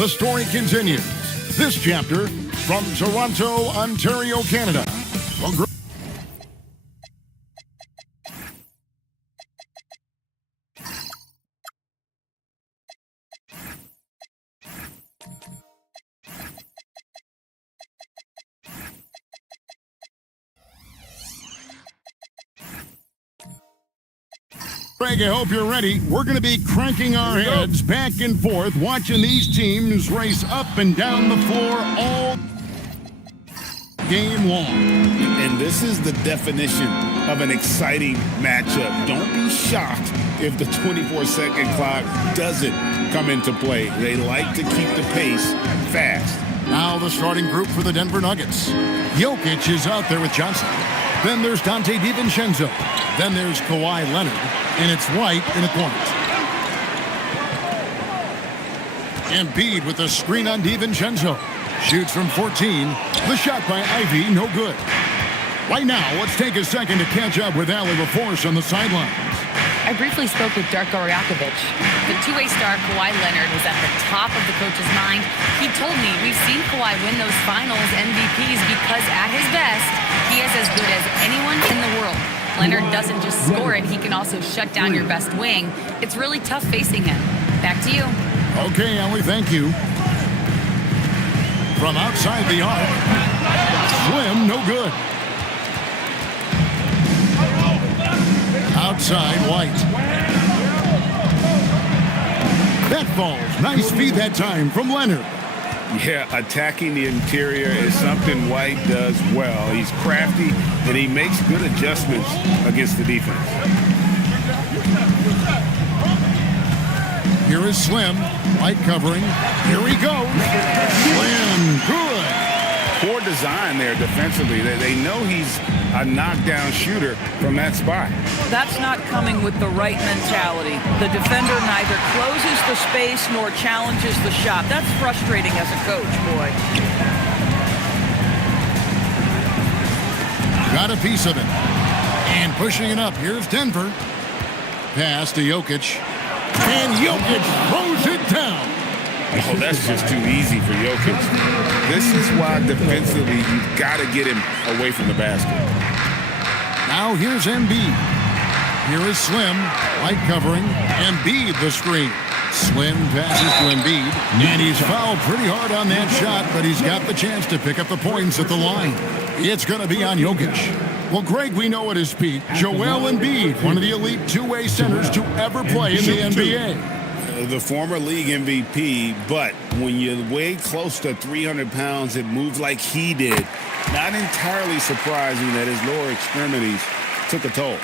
The story continues. This chapter from Toronto, Ontario, Canada. Well, Greg, I hope you're ready. We're going to be cranking our heads back and forth, watching these teams race up and down the floor all game long. And this is the definition of an exciting matchup. Don't be shocked if the 24-second clock doesn't come into play. They like to keep the pace fast. Now the starting group for the Denver Nuggets. Jokic is out there with Johnson. Then there's Dante DiVincenzo. Then there's Kawhi Leonard. And it's White in the corner. Embiid with the screen on DiVincenzo. Shoots from 14. The shot by Ivy, no good. Right now, let's take a second to catch up with Allie LaForce on the sidelines. I briefly spoke with Darko Rajakovic. The two-way star Kawhi Leonard was at the top of the coach's mind. He told me we've seen Kawhi win those finals MVPs because at his best, he is as good as anyone in the world. Leonard doesn't just score it, he can also shut down your best wing. It's really tough facing him. Back to you. Okay, Allie, thank you. From outside the arc, Slim, no good. Outside, White. That falls. Nice feed that time from Leonard. Yeah, attacking the interior is something White does well. He's crafty, and he makes good adjustments against the defense. Here is Slim. White covering. Here he goes. Slim, good. Poor design there defensively. They know he's a knockdown shooter from that spot. That's not coming with the right mentality. The defender neither closes the space nor challenges the shot. That's frustrating as a coach, boy. Got a piece of it. And pushing it up. Here's Denver. Pass to Jokic. And Jokic throws it down. Oh, that's just too easy for Jokic. This is why defensively you've got to get him away from the basket. Now here's Embiid. Here is Slim. White covering. Embiid the screen. Slim passes to Embiid. And he's fouled pretty hard on that shot, but he's got the chance to pick up the points at the line. It's going to be on Jokic. Well, Greg, we know at his peak, Joel Embiid, one of the elite two-way centers to ever play in the NBA. The former league MVP, but when you weigh close to 300 pounds and move like he did, not entirely surprising that his lower extremities took a toll.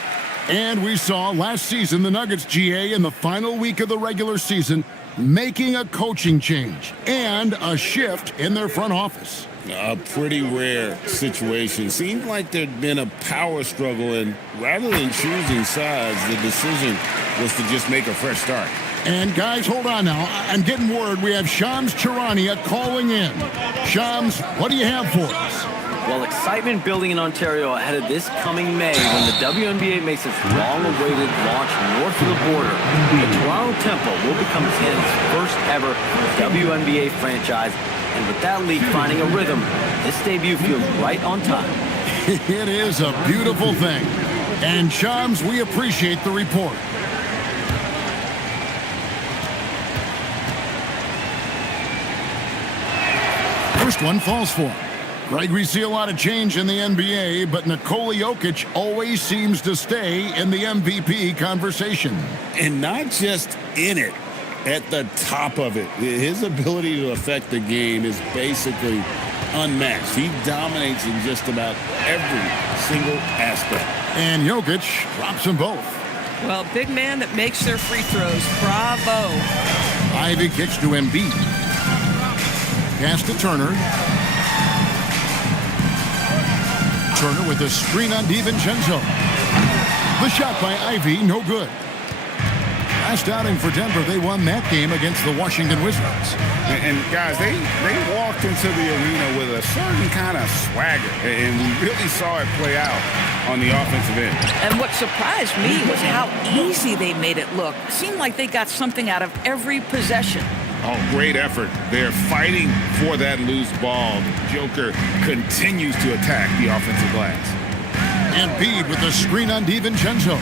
And we saw last season the Nuggets, GA, in the final week of the regular season, making a coaching change and a shift in their front office. A pretty rare situation. Seemed like there'd been a power struggle, and rather than choosing sides, the decision was to just make a fresh start. And guys, hold on now. I'm getting word we have Shams Charania calling in. Shams, what do you have for us? Well, excitement building in Ontario ahead of this coming May when the WNBA makes its long-awaited launch north of the border. The Toronto Temple will become Canada's first ever WNBA franchise, and with that league finding a rhythm, this debut feels right on time. It is a beautiful thing. And Shams, we appreciate the report. First one falls for him. Greg, we see a lot of change in the NBA, but Nikola Jokic always seems to stay in the MVP conversation. And not just in it, at the top of it. His ability to affect the game is basically unmatched. He dominates in just about every single aspect. And Jokic drops them both. Well, big man that makes their free throws. Bravo. Ivy kicks to Embiid. Pass to Turner. Turner with a screen on DiVincenzo. The shot by Ivy, no good. Last outing for Denver, they won that game against the Washington Wizards. And guys, they walked into the arena with a certain kind of swagger, and we really saw it play out on the offensive end. And what surprised me was how easy they made it look. It seemed like they got something out of every possession. Oh, great effort. They're fighting for that loose ball. Joker continues to attack the offensive glass. Embiid with the screen on DiVincenzo.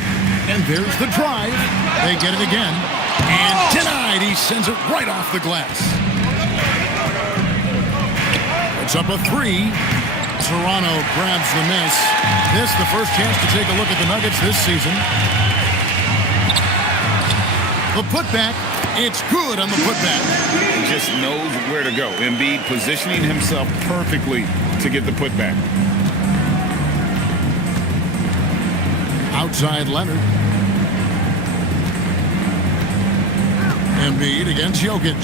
And there's the drive. They get it again. And denied. He sends it right off the glass. It's up a 3. Toronto grabs the miss. This the first chance to take a look at the Nuggets this season. The putback. It's good on the putback. He just knows where to go. Embiid positioning himself perfectly to get the putback. Outside Leonard. Embiid against Jokic.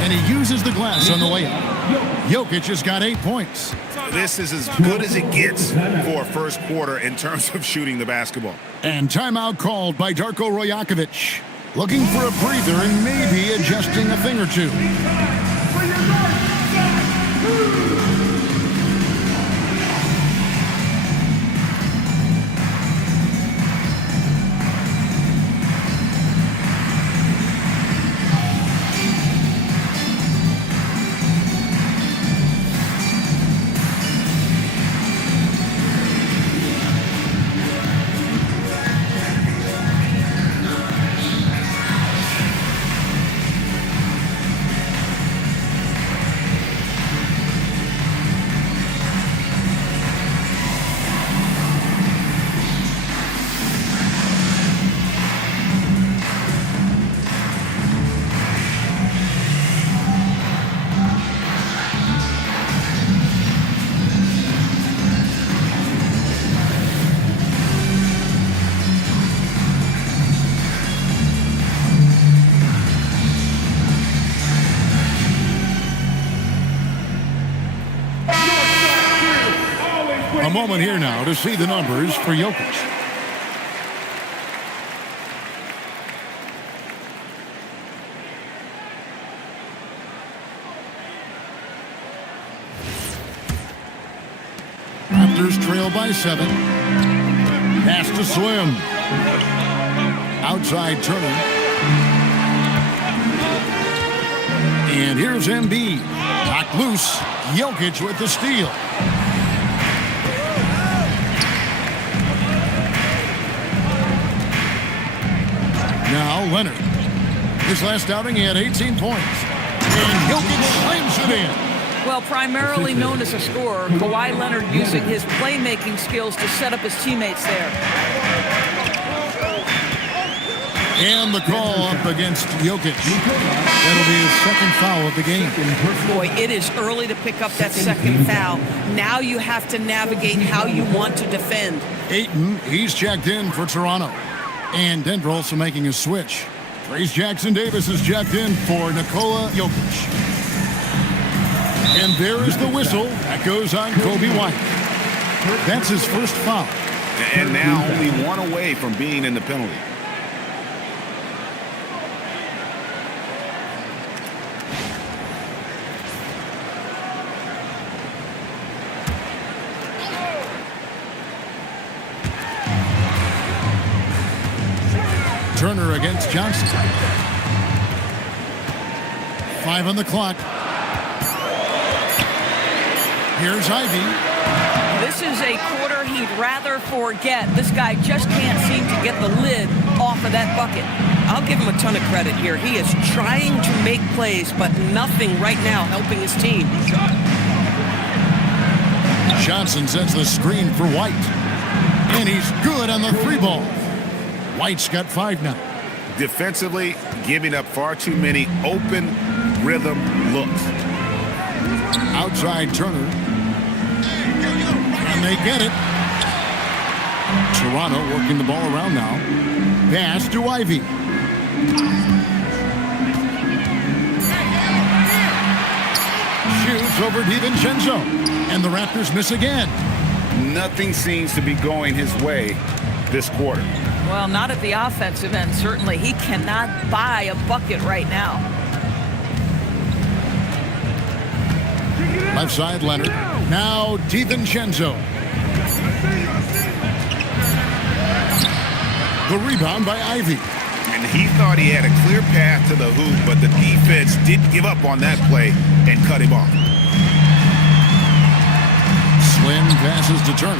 And he uses the glass on the layup. Jokic has got 8 points. This is as good as it gets for a first quarter in terms of shooting the basketball. And timeout called by Darko Rajakovic. Looking for a breather and maybe adjusting a thing or two. A moment here now to see the numbers for Jokic. Raptors trail by 7. Pass to Slim. Outside Turner. And here's Embiid. Knocked loose. Jokic with the steal. Now Leonard. His last outing, he had 18 points. And Jokic slams it in. Well, primarily known as a scorer, Kawhi Leonard using his playmaking skills to set up his teammates there. And the call up against Jokic. That'll be his second foul of the game. Boy, it is early to pick up that second foul. Now you have to navigate how you want to defend. Ayton, he's checked in for Toronto. And Denver also making a switch. Trace Jackson-Davis is checked in for Nikola Jokic. And there is the whistle. That goes on Kobe White. That's his first foul. And now only one away from being in the penalty. Turner against Johnson. 5 on the clock. Here's Ivy. This is a quarter he'd rather forget. This guy just can't seem to get the lid off of that bucket. I'll give him a ton of credit here. He is trying to make plays, but nothing right now helping his team. Johnson sets the screen for White. And he's good on the 3-ball. White's got 5 now. Defensively, giving up far too many open rhythm looks. Outside Turner. And they get it. Toronto working the ball around now. Pass to Ivy. Shoots over DiVincenzo. And the Raptors miss again. Nothing seems to be going his way this quarter. Well, not at the offensive end, certainly. He cannot buy a bucket right now. Left side, Leonard. Now, DiVincenzo. The rebound by Ivy. and he thought he had a clear path to the hoop, but the defense didn't give up on that play and cut him off. Slim passes to Turner.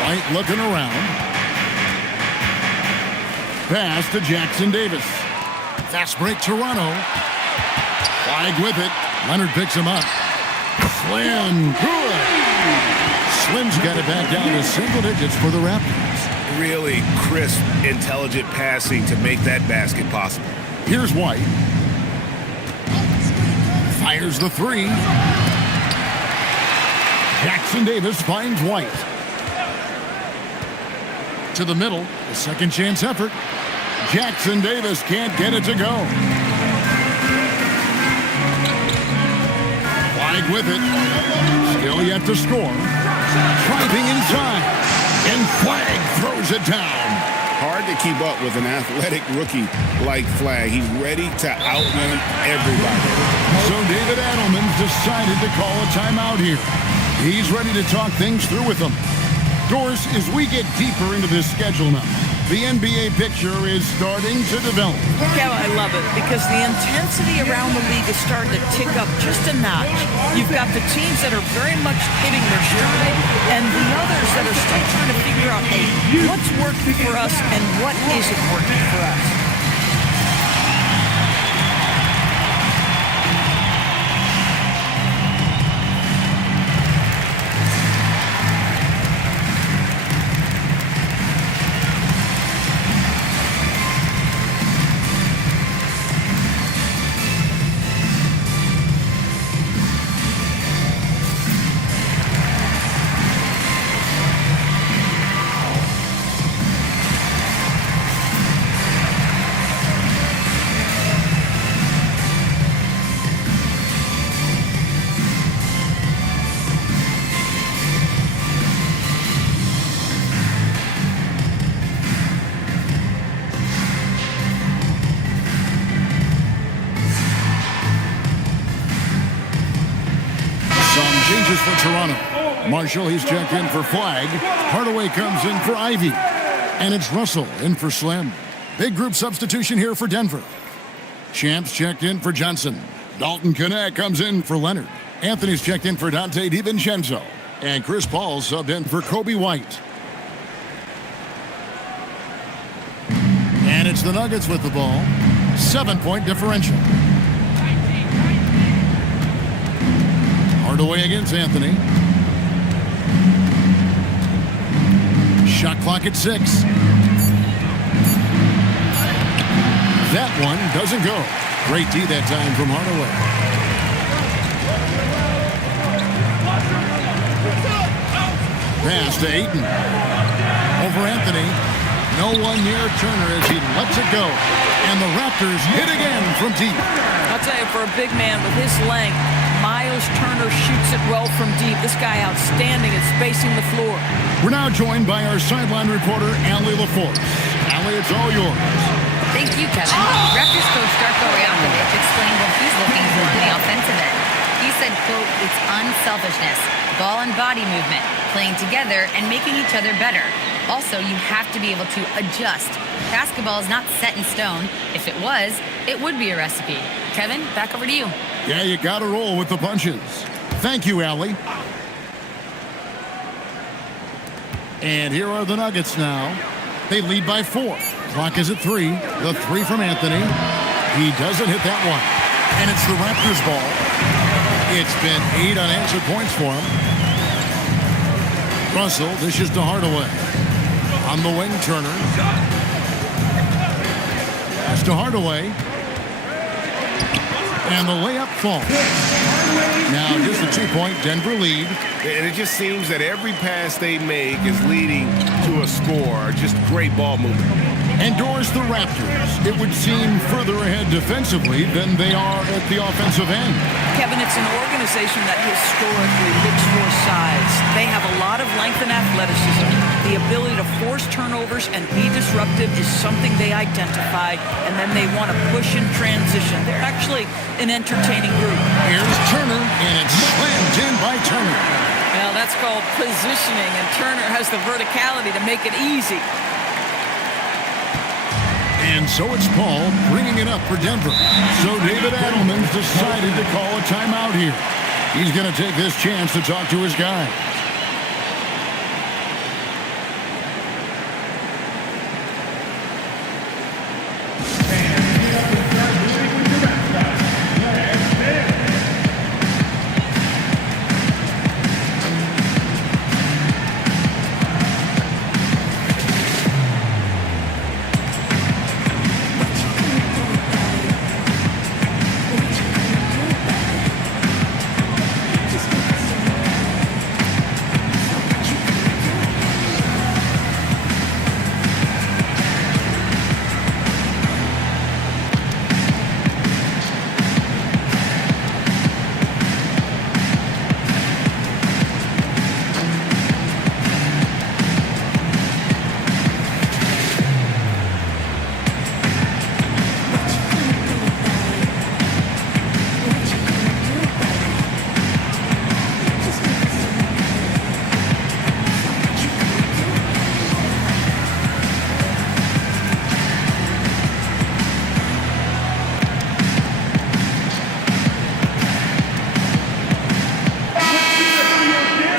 White looking around. Pass to Jackson Davis. Fast break Toronto. Flag with it. Leonard picks him up. Slim. Good. Slim's got it back down to single digits for the Raptors. Really crisp, intelligent passing to make that basket possible. Here's White. Fires the three. Jackson Davis finds White. To the middle, a second chance effort. Jackson Davis can't get it to go. Flag with it. Still yet to score. Driving inside. And Flag throws it down. Hard to keep up with an athletic rookie like Flag. He's ready to outrun everybody. So David Adelman's decided to call a timeout here. He's ready to talk things through with them. Doris, as we get deeper into this schedule now, the NBA picture is starting to develop. Yeah, I love it because the intensity around the league is starting to tick up just a notch. You've got the teams that are very much hitting their stride and the others that are still trying to figure out, hey, what's working for us and what isn't working for us. Changes for Toronto. Marshall, he's checked in for Flag. Hardaway comes in for Ivy. And it's Russell in for Slim. Big group substitution here for Denver. Champs checked in for Johnson. Dalton Connect comes in for Leonard. Anthony's checked in for Dante DiVincenzo. And Chris Paul subbed in for Kobe White. And it's the Nuggets with the ball. 7-point differential. Hardaway against Anthony. Shot clock at 6. That one doesn't go. Great D that time from Hardaway. Pass to Ayton. Over Anthony. No one near Turner as he lets it go. And the Raptors hit again from deep. I'll tell you, for a big man with his length, Miles Turner shoots it well from deep. This guy outstanding at spacing the floor. We're now joined by our sideline reporter, Allie LaForce. Allie, it's all yours. Thank you, Kevin. Raptors coach Darko Rajakovic explained what he's looking for in the offensive end. He said, quote, it's unselfishness, ball and body movement, playing together and making each other better. Also, you have to be able to adjust. Basketball is not set in stone. If it was, it would be a recipe. Kevin, back over to you. Yeah, you got to roll with the punches. Thank you, Allie. And here are the Nuggets now. They lead by 4. Clock is at 3. The 3 from Anthony. He doesn't hit that one. And it's the Raptors ball. It's been 8 unanswered points for him. Russell dishes to Hardaway. On the wing, Turner. Pass to Hardaway. And the layup falls. Now just a 2-point Denver lead. And it just seems that every pass they make is leading to a score. Just great ball movement. And Doris, the Raptors, it would seem further ahead defensively than they are at the offensive end. Kevin, it's an organization that historically looks for size. They have a lot of length and athleticism. The ability to force turnovers and be disruptive is something they identified, and then they want to push in transition. They're actually an entertaining group. Here's Turner, and it's slammed in by Turner. Well, Well, that's called positioning, and Turner has the verticality to make it easy. And so it's Paul bringing it up for Denver. So David Adelman's decided to call a timeout here. He's going to take this chance to talk to his guy.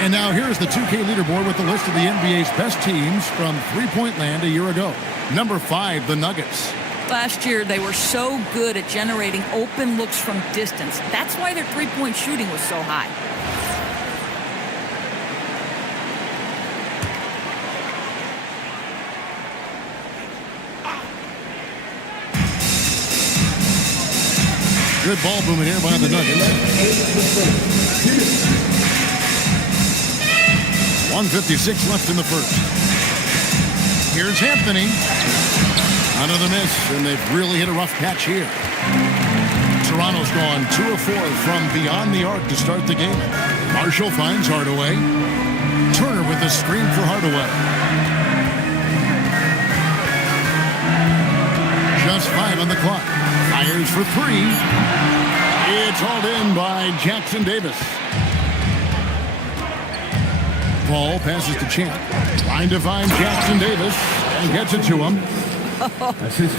And now here's the 2K leaderboard with the list of the NBA's best teams from three-point land a year ago. Number 5, the Nuggets. Last year, they were so good at generating open looks from distance. That's why their three-point shooting was so high. Good ball movement here by the Nuggets. 1:56 left in the first. Here's Anthony. Another miss, and they've really hit a rough patch here. Toronto's gone 2 of 4 from beyond the arc to start the game. Marshall finds Hardaway. Turner with the screen for Hardaway. Just 5 on the clock. Fires for 3. It's hauled in by Jackson Davis. Ball passes to Champ. Trying to find Jackson Davis and gets it to him.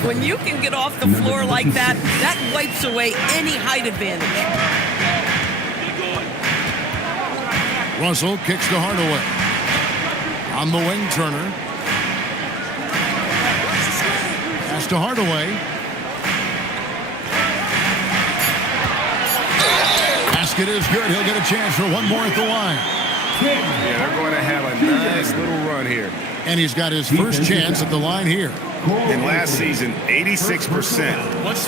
When you can get off the floor like that, that wipes away any height advantage. Russell kicks to Hardaway. On the wing, Turner. Pass to Hardaway. Basket is good. He'll get a chance for one more at the line. Yeah, they're going to have a nice little run here. And he's got his first chance at the line here. In last season, 86%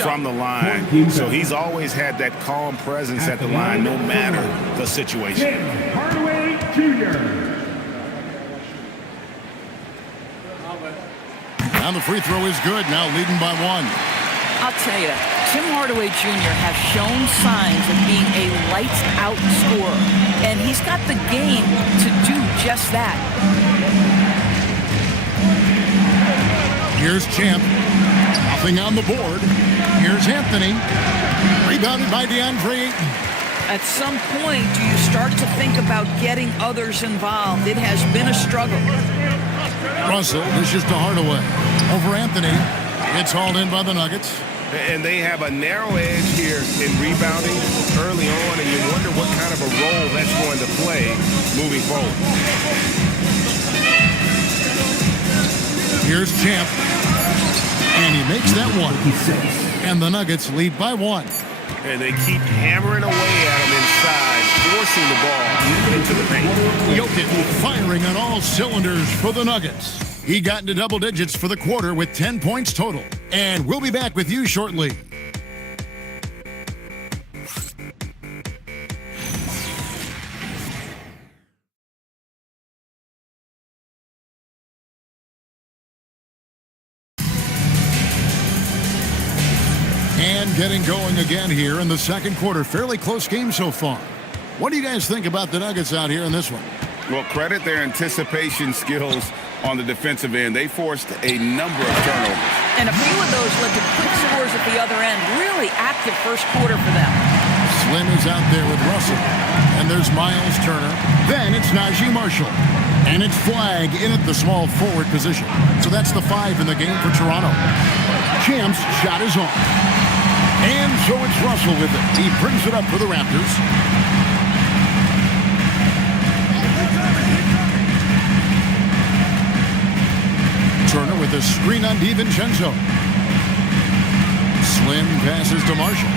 from the line. So he's always had that calm presence at the line, no matter the situation. Hardaway Jr. Now the free throw is good. Now leading by 1. I'll tell you, Tim Hardaway Jr. has shown signs of being a lights-out scorer, and he's got the game to do just that. Here's Champ. Nothing on the board. Here's Anthony. Rebounded by DeAndre Ayton. At some point, do you start to think about getting others involved? It has been a struggle. Russell dishes to Hardaway. Over Anthony. It's hauled in by the Nuggets. And they have a narrow edge here in rebounding early on, and you wonder what kind of a role that's going to play moving forward. Here's Champ. And he makes that one. And the Nuggets lead by 1. And they keep hammering away at him inside, forcing the ball into the paint. Jokic firing on all cylinders for the Nuggets. He got into double digits for the quarter with 10 points total. And we'll be back with you shortly. And getting going again here in the second quarter. Fairly close game so far. What do you guys think about the Nuggets out here in this one? Well, credit their anticipation skills on the defensive end. They forced a number of turnovers. And a few of those led to quick scores at the other end. Really active first quarter for them. Slim is out there with Russell. And there's Miles Turner. Then it's Najee Marshall. And it's Flag in at the small forward position. So that's the 5 in the game for Toronto. Champ's shot is on. And so it's Russell with it. He brings it up for the Raptors. Turner with a screen on DiVincenzo. Slim passes to Marshall.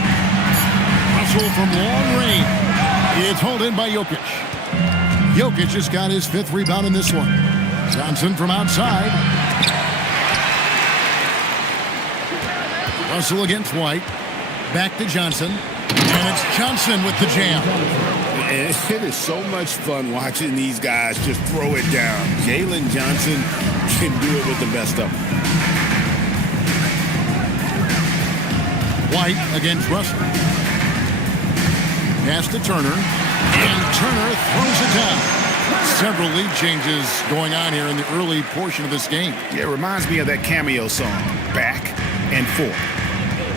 Russell from long range. It's hauled in by Jokic. Jokic has got his 5th rebound in this one. Johnson from outside. Russell against White. Back to Johnson. And it's Johnson with the jam. It is so much fun watching these guys just throw it down. Jalen Johnson can do it with the best of them. White against Russell. Pass to Turner. And Turner throws it down. Several lead changes going on here in the early portion of this game. Yeah, it reminds me of that cameo song, Back and Forth.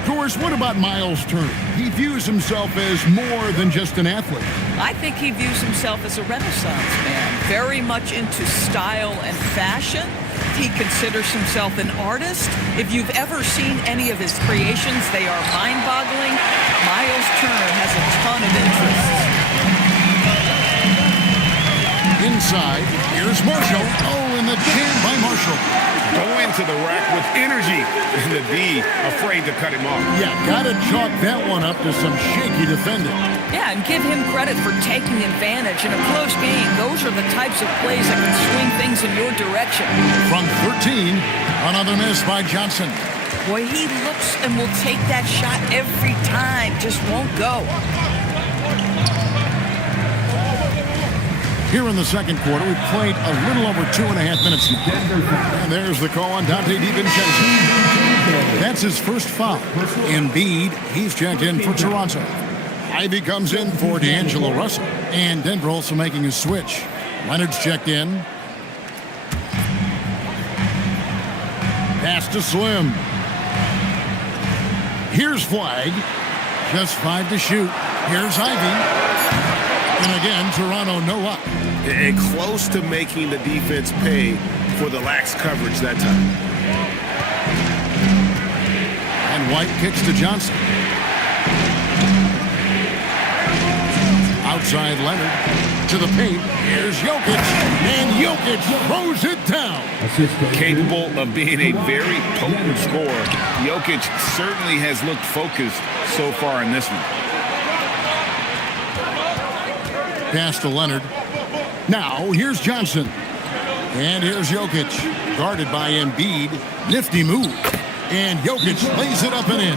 Of course, what about Miles Turner? He views himself as more than just an athlete. I think he views himself as a Renaissance man, very much into style and fashion. He considers himself an artist. If you've ever seen any of his creations, they are mind-boggling. Miles Turner has a ton of interests. Inside, here's Marshall. Oh, and the jam by Marshall. Go into the rack with energy. And the D afraid to cut him off. Yeah, gotta chalk that one up to some shaky defending. Yeah, and give him credit for taking advantage in a close game. Those are the types of plays that can swing things in your direction. From 13, another miss by Johnson. Boy, he looks and will take that shot every time. Just won't go. Here in the second quarter, we've played a little over 2.5 minutes now. And there's the call on Dante DiVincenzo. That's his first foul. Embiid, he's checked in for Toronto. Ivy comes in for D'Angelo Russell. And Denver also making a switch. Leonard's checked in. Pass to Slim. Here's Flag. Just 5 to shoot. Here's Ivy. And again, Toronto no up. And close to making the defense pay for the lax coverage that time. And White kicks to Johnson. Outside Leonard to the paint. Here's Jokic. And Jokic throws it down. Capable of being a very potent scorer. Jokic certainly has looked focused so far in this one. Pass to Leonard. Now, here's Johnson. And here's Jokic. Guarded by Embiid. Nifty move. And Jokic lays it up and in.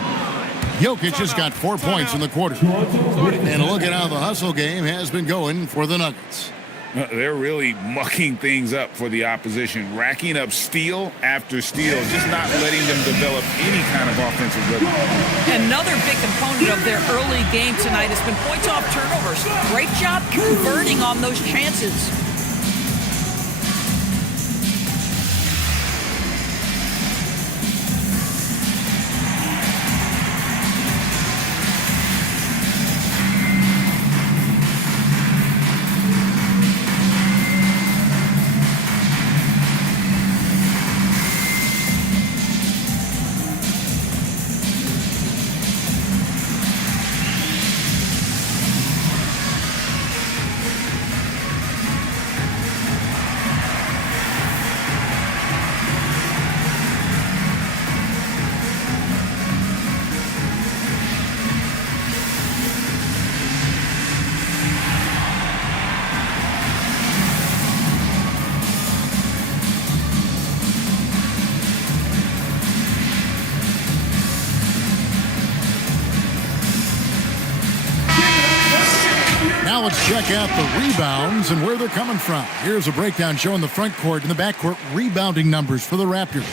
Jokic has got 4 points in the quarter. And look at how the hustle game has been going for the Nuggets. They're really mucking things up for the opposition, racking up steal after steal, just not letting them develop any kind of offensive rhythm. Another big component of their early game tonight has been points off turnovers. Great job converting on those chances. Now let's check out the rebounds and where they're coming from. Here's a breakdown showing the front court and the backcourt rebounding numbers for the Raptors.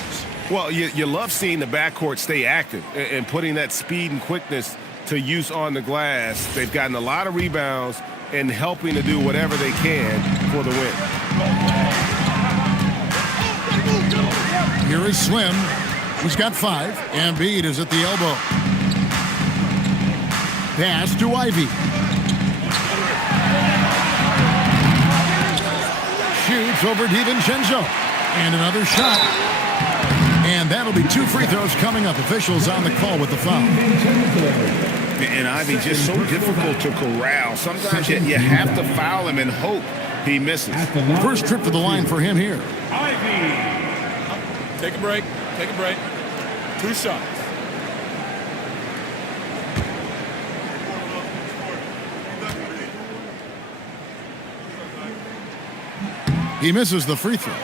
Well, you love seeing the backcourt stay active and putting that speed and quickness to use on the glass. They've gotten a lot of rebounds and helping to do whatever they can for the win. Here is Slim. He's got 5. Embiid is at the elbow. Pass to Ivy. Shoots over DiVincenzo. And another shot. And that'll be 2 free throws coming up. Officials on the call with the foul. And Ivy just so difficult to corral. Sometimes you have to foul him and hope he misses. First trip to the line for him here. Ivy. Take a break. Take a break. 2 shots. He misses the free throw.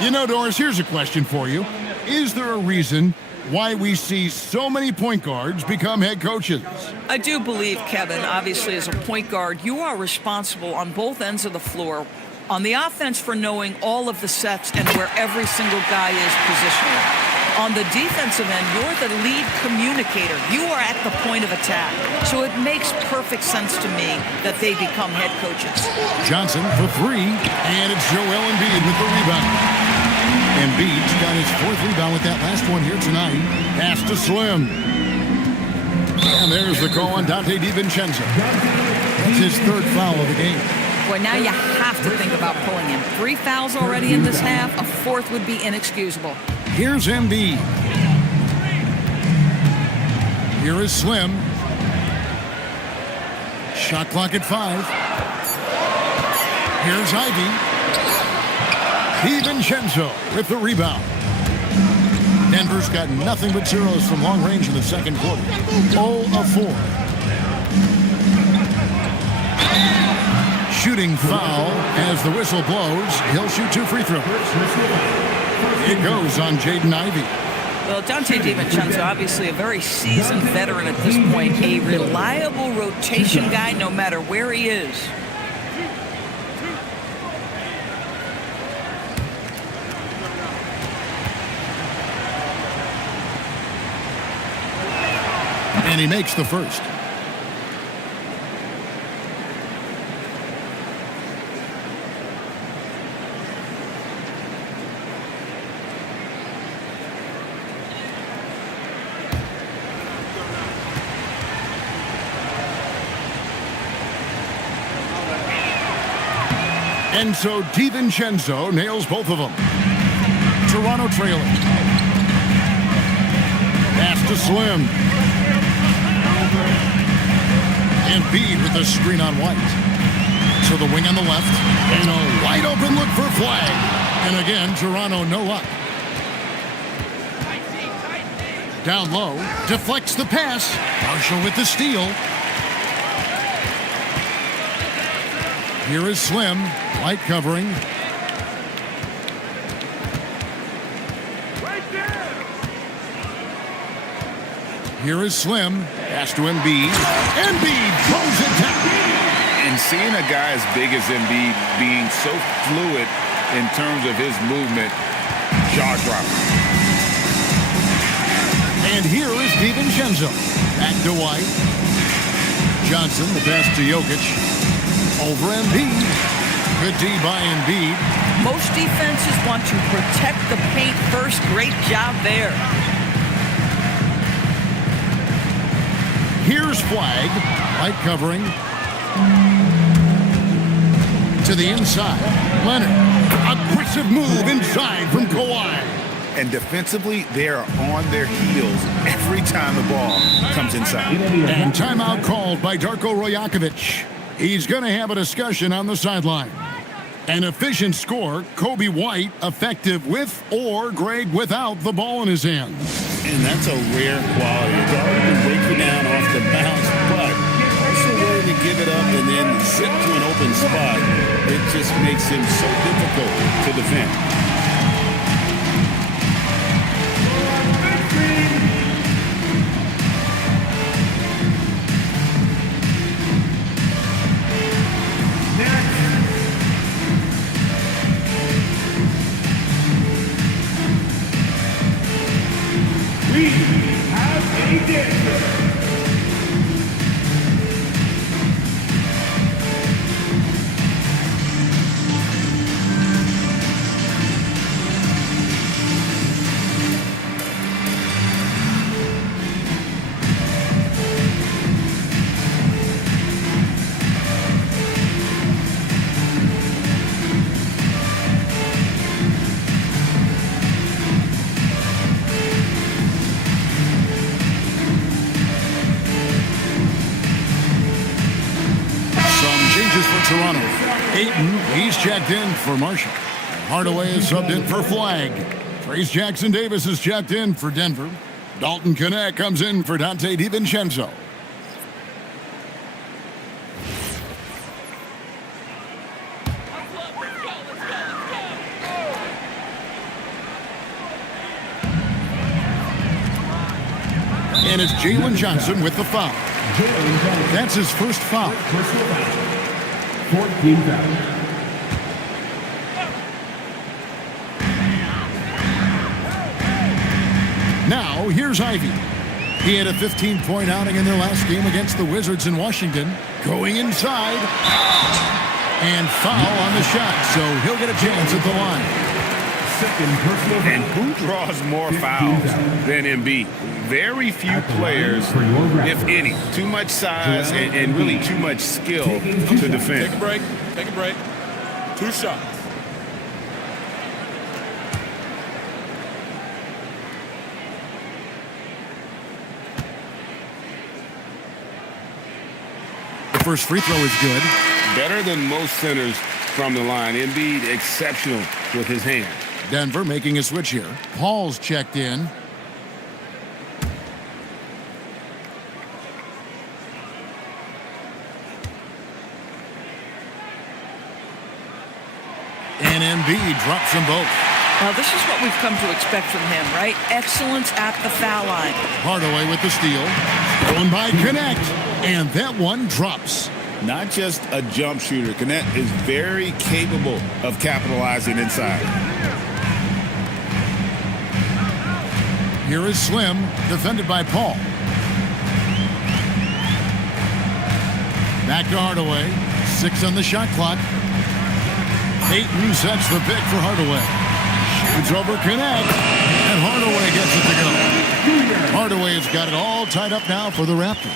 You know, Doris, here's a question for you. Is there a reason why we see so many point guards become head coaches? I do believe, Kevin, obviously as a point guard, you are responsible on both ends of the floor. On the offense for knowing all of the sets and where every single guy is positionally. On the defensive end, you're the lead communicator. You are at the point of attack. So it makes perfect sense to me that they become head coaches. Johnson for 3, and it's Joel Embiid with the rebound. Embiid's got his 4th rebound with that last one here tonight. Pass to Slim. And there's the call on Dante DiVincenzo. That's his 3rd foul of the game. Boy, now you have to think about pulling him. 3 fouls already in this half. A 4th would be inexcusable. Here's Embiid. Here is Slim. Shot clock at 5. Here's Ivy. DiVincenzo with the rebound. Denver's got nothing but zeros from long range in the second quarter. 0 of 4. Shooting foul as the whistle blows. He'll shoot 2 free throws. It goes on Jaden Ivey. Well, Dante DiVincenzo, obviously a very seasoned veteran at this point, a reliable rotation guy no matter where he is. And he makes the first. And so DiVincenzo nails both of them. Toronto trailing. Pass to Slim. Embiid with the screen on White. To the wing on the left. And a wide open look for Flag. And again, Toronto no luck. Down low. Deflects the pass. Marshall with the steal. Here is Slim. Light covering. Here is Slim. Pass to Embiid. Embiid throws it down. And seeing a guy as big as Embiid being so fluid in terms of his movement, jaw dropping. And here is DiVincenzo. Back to White. Johnson, the pass to Jokic. Over Embiid. Good D by Embiid. Most defenses want to protect the paint first. Great job there. Here's Flag. Light covering. To the inside. Leonard. Aggressive move inside from Kawhi. And defensively, they are on their heels every time the ball comes inside. And timeout called by Darko Rajakovic. He's going to have a discussion on the sideline. An efficient score, Kobe White, effective with or great without the ball in his hands. And that's a rare quality. A guard can break you down off the bounce, but also willing to give it up and then zip to an open spot. It just makes him so difficult to defend. We have a dancer. changes for Toronto. Ayton, he's checked in for Marshall. Hardaway is subbed in for Flag. Trace Jackson-Davis is checked in for Denver. Dalton Connect comes in for Dante DiVincenzo. And it's Jalen Johnson with the foul. That's his first foul. 14 fouls. Now, here's Ivy. He had a 15-point outing in their last game against the Wizards in Washington. Going inside. And foul on the shot, so he'll get a chance at the line. And who draws more fouls than Embiid? Very few players, if any. Too much size and really too much skill to defend. Take a break. Take a break. 2 shots. The first free throw is good. Better than most centers from the line. Embiid exceptional with his hand. Denver making a switch here. Paul's checked in. And Embiid drops them both. Now, this is what we've come to expect from him, right? Excellence at the foul line. Hardaway with the steal. Stolen by Connect. And that one drops. Not just a jump shooter. Connect is very capable of capitalizing inside. Here is Slim, defended by Paul. Back to Hardaway. 6 on the shot clock. Ayton sets the pick for Hardaway. Shoots over Connect. And Hardaway gets it to go. Hardaway has got it all tied up now for the Raptors.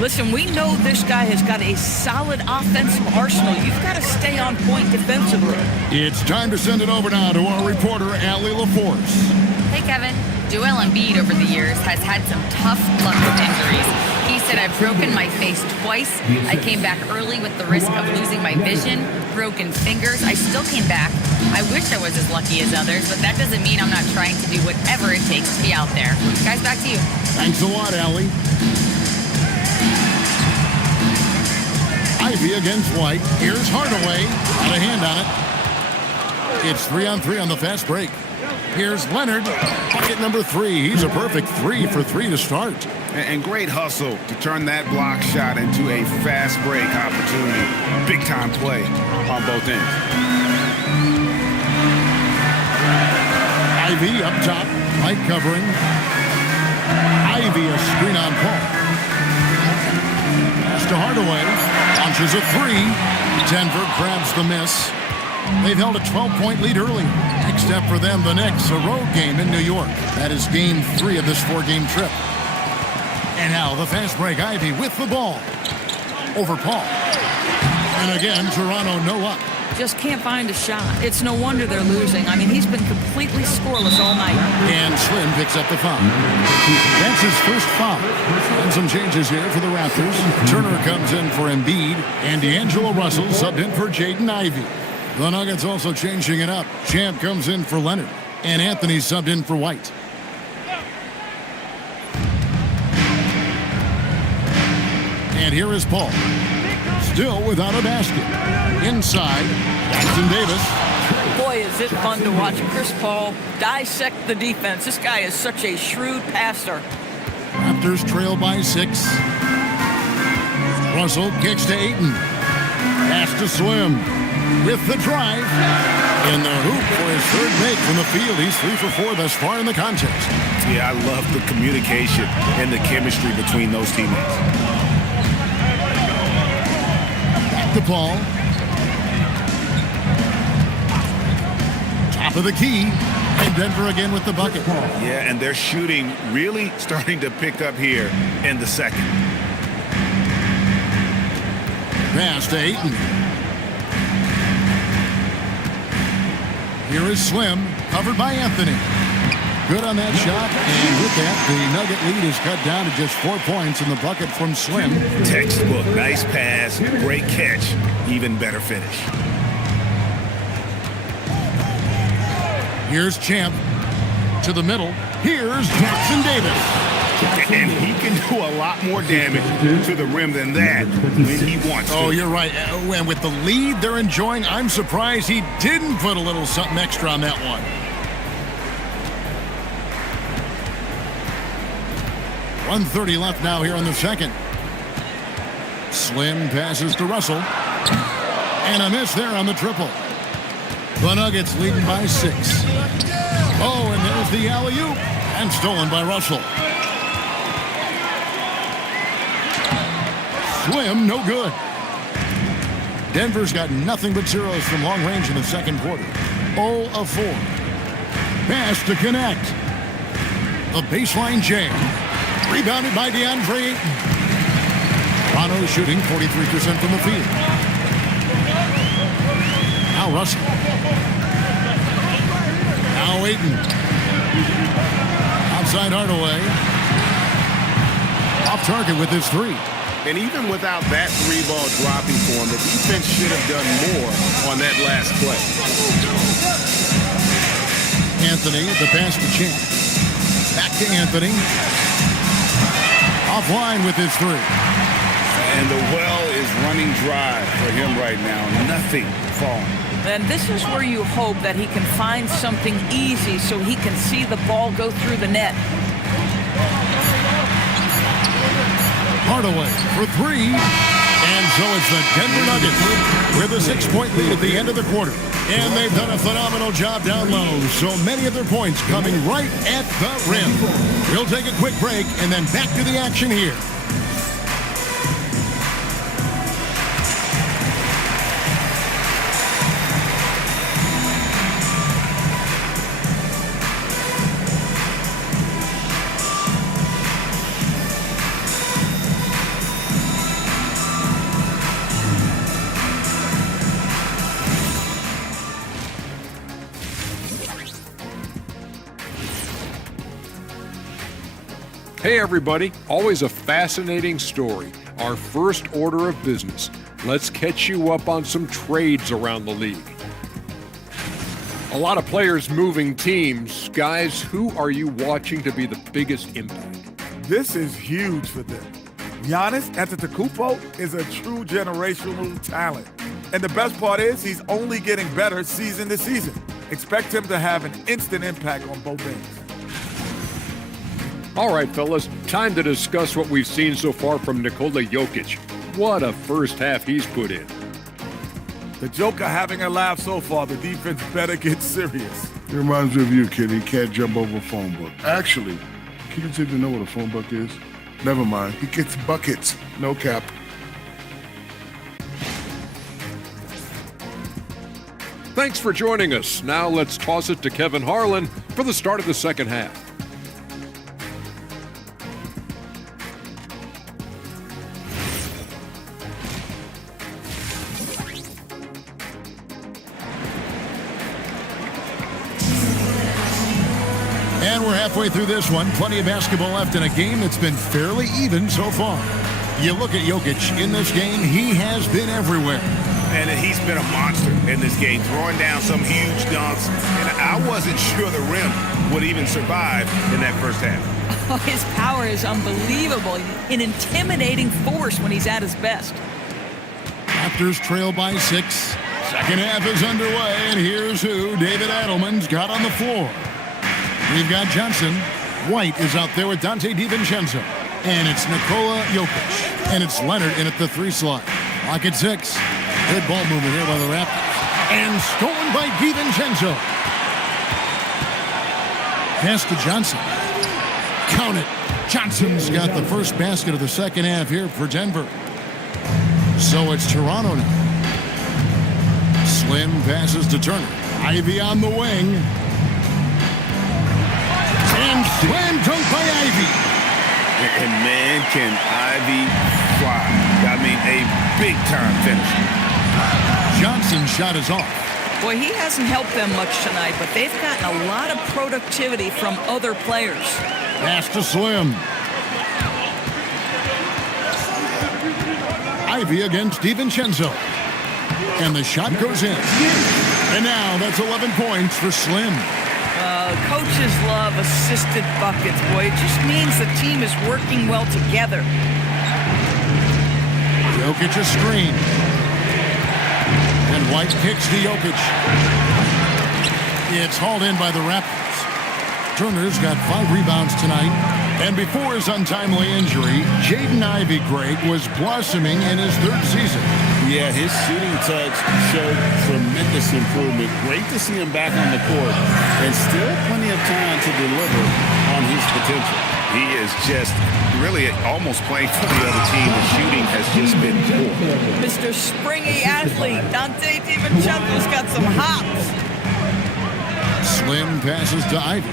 Listen, we know this guy has got a solid offensive arsenal. You've got to stay on point defensively. It's time to send it over now to our reporter, Allie LaForce. Hey, Kevin. Joel Embiid over the years has had some tough luck with injuries. He said, I've broken my face twice. I came back early with the risk of losing my vision, broken fingers. I still came back. I wish I was as lucky as others, but that doesn't mean I'm not trying to do whatever it takes to be out there. Guys, back to you. Thanks a lot, Allie. Ivy against White. Here's Hardaway. Got a hand on it. It's 3-on-3 on the fast break. Here's Leonard. Bucket number 3. He's a perfect 3 for 3 to start. And great hustle to turn that block shot into a fast break opportunity. Big time play on both ends. Ivy up top. White covering. Ivy a screen on Paul. Pass to Hardaway. Launches a 3. Denver grabs the miss. They've held a 12-point lead early. Next step for them, the Knicks, a road game in New York. That is game 3 of this 4-game trip. And now the fast break. Ivy with the ball. Over Paul. And again, Toronto no up. Just can't find a shot. It's no wonder they're losing. I mean, he's been completely scoreless all night. And Slim picks up the foul. That's his first foul. And some changes here for the Raptors. Turner comes in for Embiid. And D'Angelo Russell subbed in for Jaden Ivey. The Nuggets also changing it up. Champ comes in for Leonard. And Anthony subbed in for White. And here is Paul. Still without a basket. Inside, Jackson-Davis. Boy, is it fun to watch Chris Paul dissect the defense. This guy is such a shrewd passer. Raptors trail by 6. Russell kicks to Ayton. Pass to Slim. With the drive. In the hoop for his third make from the field. He's 3 for 4 thus far in the contest. Yeah, I love the communication and the chemistry between those teammates. Back to Paul. Top of the key. And Denver again with the bucket. Yeah, and they're shooting really starting to pick up here in the second. Pass to Ayton. Here is Slim, covered by Anthony. Good on that shot, and with that, the Nugget lead is cut down to just 4 points in the bucket from Slim. Textbook, nice pass, great catch even better finish. Here's Champ to the middle. Here's Jackson Davis. And he can do a lot more damage to the rim than that when he wants to. Oh, you're right. And with the lead they're enjoying, I'm surprised he didn't put a little something extra on that one. 1:30 left now here in the second. Slim passes to Russell. And a miss there on the triple. The Nuggets leading by 6. Oh, and there's the alley-oop. And stolen by Russell. Slim, no good. Denver's got nothing but zeros from long range in the second quarter. 0 of 4. Pass to connect. The baseline jam. Rebounded by DeAndre Ayton. Toronto shooting 43% from the field. Now Russell. Now Ayton. Outside Hardaway. Off target with his 3. And even without that 3-ball dropping for him, the defense should have done more on that last play. Anthony, the pass to Champ. Back to Anthony. Offline with his 3. And the well is running dry for him right now. Nothing falling. And this is where you hope that he can find something easy so he can see the ball go through the net. Hardaway for 3. And so it's the Denver Nuggets with a 6-point lead at the end of the quarter. And they've done a phenomenal job down low. So many of their points coming right at the rim. We'll take a quick break and then back to the action here. Hey everybody, always a fascinating story. Our first order of business. Let's catch you up on some trades around the league. A lot of players moving teams. Guys, who are you watching to be the biggest impact? This is huge for them. Giannis Antetokounmpo is a true generational talent. And the best part is he's only getting better season to season. Expect him to have an instant impact on both ends. All right, fellas, time to discuss what we've seen so far from Nikola Jokic. What a first half he's put in. The Joker having a laugh so far. The defense better get serious. It reminds me of you, kid. He can't jump over a phone book. Actually, kids even know what a phone book is. Never mind. He gets buckets. No cap. Thanks for joining us. Now let's toss it to Kevin Harlan for the start of the second half. And we're halfway through this one. Plenty of basketball left in a game that's been fairly even so far. You look at Jokic in this game, he has been everywhere. And he's been a monster in this game, throwing down some huge dunks. And I wasn't sure the rim would even survive in that first half. Oh, his power is unbelievable. An intimidating force when he's at his best. Raptors trail by 6. Second half is underway, and here's who David Adelman's got on the floor. We've got Johnson. White is out there with Dante DiVincenzo. And it's Nikola Jokic. And it's Leonard in at the 3 slot. Clock at 6. Good ball movement here by the Raptors. And stolen by DiVincenzo. Pass to Johnson. Count it. Johnson's got the first basket of the second half here for Denver. So it's Toronto now. Slim passes to Turner. Ivy on the wing. And slam dunk by Ivy. And man, can Ivy fly. I mean, a big-time finish. Johnson's shot is off. Boy, he hasn't helped them much tonight, but they've gotten a lot of productivity from other players. Pass to Slim. Ivy against DiVincenzo. And the shot goes in. And now that's 11 points for Slim. Coaches love assisted buckets, boy. It just means the team is working well together. Jokic a screen. And White kicks to Jokic. It's hauled in by the Raptors. Turner's got 5 rebounds tonight. And before his untimely injury, Jaden Ivey, Greg, was blossoming in his 3rd season. Yeah, his shooting touch showed tremendous improvement. Great to see him back on the court, and still plenty of time to deliver on his potential. He is just really almost playing for the other team. The shooting has just been poor. Mr. Springy athlete, Dante DiVincenzo's got some hops. Slim passes to Ivey.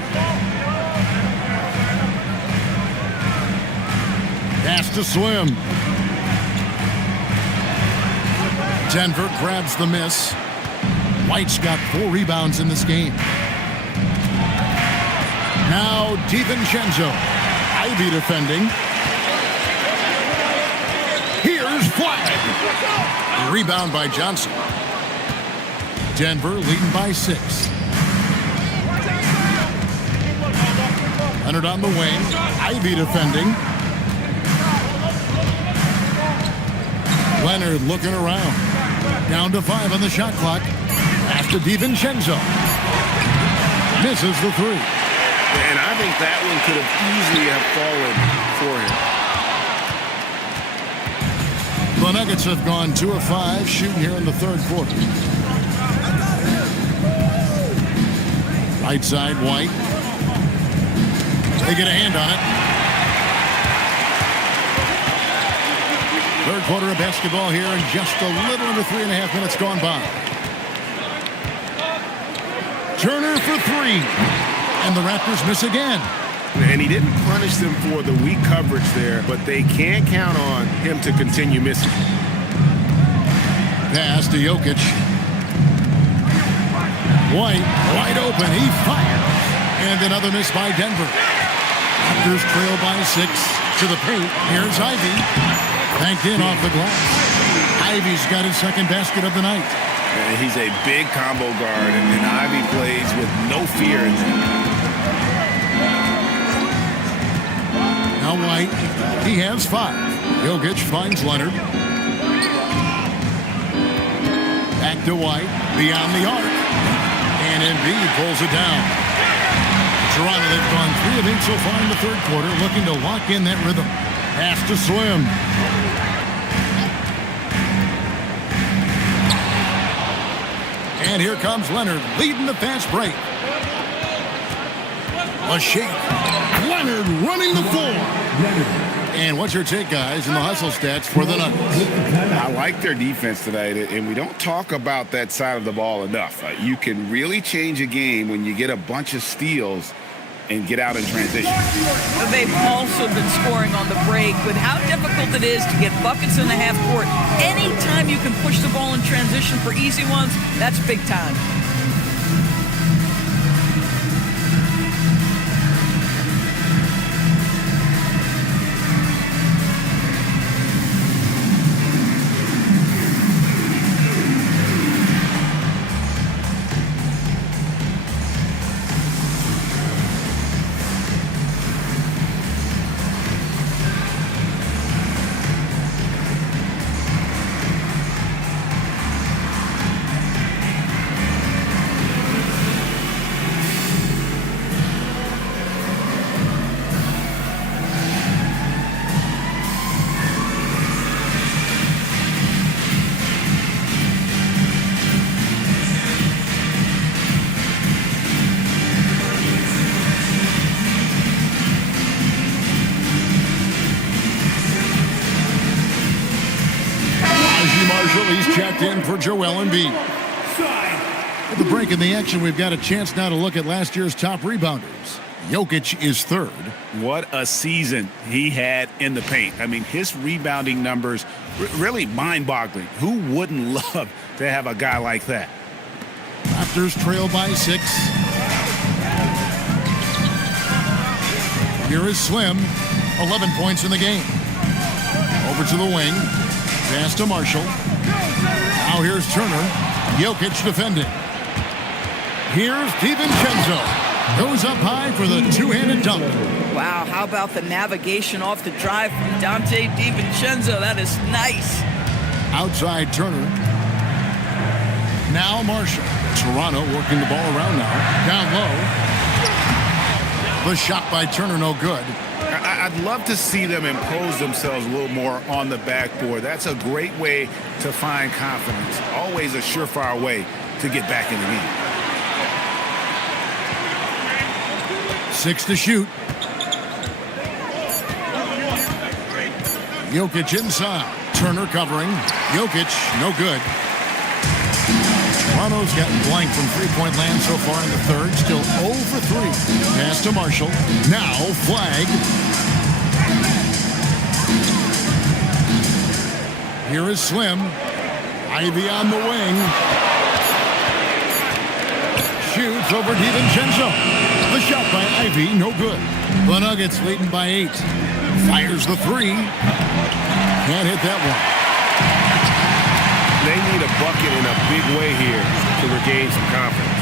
Pass to Slim. Denver grabs the miss. White's got 4 rebounds in this game. Now DiVincenzo. Ivey defending. Here's flag. Rebound by Johnson. Denver leading by 6. Leonard on the wing. Ivey defending. Leonard looking around. Down to 5 on the shot clock. After DiVincenzo. Misses the 3. And I think that one could have easily have fallen for him. The Nuggets have gone 2 of 5 shooting here in the 3rd quarter. Right side, White. They get a hand on it. 3rd quarter of basketball here, and just a little under 3.5 minutes gone by. Turner for 3. And the Raptors miss again. And he didn't punish them for the weak coverage there, but they can't count on him to continue missing. Pass to Jokic. White, wide open. He fires. And another miss by Denver. Raptors trail by 6 to the paint. Here's Ivey. Banked in off the glass. Ivey's got his 2nd basket of the night. And he's a big combo guard, and Ivey plays with no fear in him. Now White, he has 5. Jokic finds Leonard. Back to White, beyond the arc. And Embiid pulls it down. Toronto, they've gone 3 of 8 so far in the 3rd quarter, looking to lock in that rhythm. Pass to Slim. And here comes Leonard, leading the fast break. A shake. Leonard running the floor. And what's your take, guys, in the hustle stats for the Nuggets? I like their defense tonight, and we don't talk about that side of the ball enough. You can really change a game when you get a bunch of steals and get out in transition. They've also been scoring on the break. With how difficult it is to get buckets in the half court, anytime you can push the ball in transition for easy ones, that's big time. He's checked in for Joel Embiid. At the break in the action, we've got a chance now to look at last year's top rebounders. Jokic is 3rd. What a season he had in the paint. I mean, his rebounding numbers, really mind-boggling. Who wouldn't love to have a guy like that? Raptors trail by 6. Here is Slim. 11 points in the game. Over to the wing. Pass to Marshall. Now here's Turner. Jokic defending. Here's DiVincenzo. Goes up high for the two-handed dunk. Wow, how about the navigation off the drive from Dante DiVincenzo? That is nice. Outside Turner. Now Marshall. Toronto working the ball around now. Down low. The shot by Turner, no good. I'd love to see them impose themselves a little more on the backboard. That's a great way to find confidence. Always a surefire way to get back in the game. 6 to shoot. Jokic inside. Turner covering. Jokic, no good. Toronto's gotten blank from three-point land so far in the third. Still 0 for 3. Pass to Marshall. Now flag. Here is Slim. Ivy on the wing. Shoots over DiVincenzo. The shot by Ivy, no good. The Nuggets leading by 8. Fires the 3. Can't hit that one. They need a bucket in a big way here to regain some confidence.